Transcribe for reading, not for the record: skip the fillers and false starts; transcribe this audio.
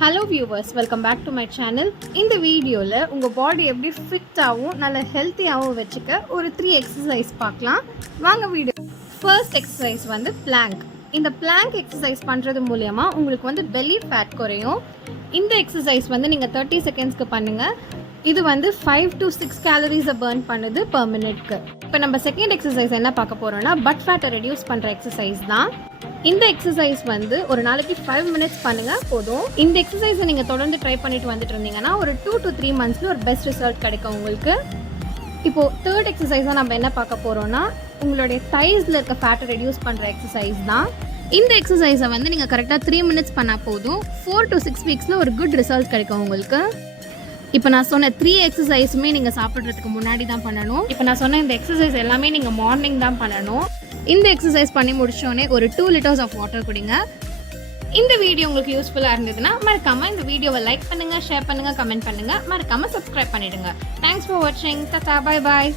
Hello viewers, welcome back to my channel. இந்த வீடியோவில் உங்கள் பாடி எப்படி ஃபிட்டாகவும் நல்ல ஹெல்த்தியாகவும் வச்சுக்க ஒரு 3 எக்ஸசைஸ் பார்க்கலாம். வாங்க வீடியோ. ஃபர்ஸ்ட் எக்ஸசைஸ் வந்து பிளாங்க். இந்த பிளாங்க் எக்ஸசைஸ் பண்ணுறது மூலயமா உங்களுக்கு வந்து பெல்லி ஃபேட் குறையும். இந்த எக்ஸசைஸ் வந்து நீங்கள் 30 செகண்ட்ஸ்க்கு பண்ணுங்கள். இது வந்து 5 to 6 கேலரிஸை பர்ன் பண்ணுது பர் மினிட்க்கு. இப்போ நம்ம செகண்ட் எக்ஸசைஸ் என்ன பார்க்க போகிறோம்னா பட் ஃபேட்டை ரெடியூஸ் பண்ணுற எக்ஸசைஸ் தான். இந்த எக்ஸசைஸ் வந்து ஒரு நாளைக்கு 5 மினிட்ஸ் பண்ணுங்கள் போதும். இந்த எக்ஸசைஸை நீங்கள் தொடர்ந்து ட்ரை பண்ணிட்டு வந்துட்டு இருந்தீங்கன்னா ஒரு 2 to 3 மந்த்ஸில் ஒரு பெஸ்ட் ரிசல்ட் கிடைக்கும் உங்களுக்கு. இப்போது தேர்ட் எக்ஸசைஸாக நம்ம என்ன பார்க்க போகிறோம்னா உங்களுடைய தைஸில் இருக்க ஃபேட்டை ரெடியூஸ் பண்ணுற எக்ஸசைஸ் தான். இந்த எக்ஸசைஸை வந்து நீங்கள் கரெக்டாக 3 மினிட்ஸ் பண்ணால் போதும். 4 to 6 வீக்ஸில் ஒரு குட் ரிசல்ட் கிடைக்கும் உங்களுக்கு. இப்போ நான் சொன்ன 3 எக்ஸசைஸுமே நீங்கள் சாப்பிட்றதுக்கு முன்னாடி தான் பண்ணணும். இப்போ நான் சொன்ன இந்த எக்ஸசைஸ் எல்லாமே நீங்கள் மார்னிங் தான் பண்ணணும். இந்த எக்ஸசைஸ் பண்ணி முடிச்சோடனே ஒரு 2 liters ஆஃப் வாட்டர் குடிங்க. இந்த வீடியோ உங்களுக்கு யூஸ்ஃபுல்லாக இருந்ததுன்னா மறக்காமல் இந்த வீடியோவை லைக் பண்ணுங்கள், ஷேர் பண்ணுங்கள், கமெண்ட் பண்ணுங்கள், மறக்காமல் சப்ஸ்கிரைப் பண்ணிவிடுங்க. தேங்க்ஸ் ஃபார் வாட்சிங். Tata, bye bye.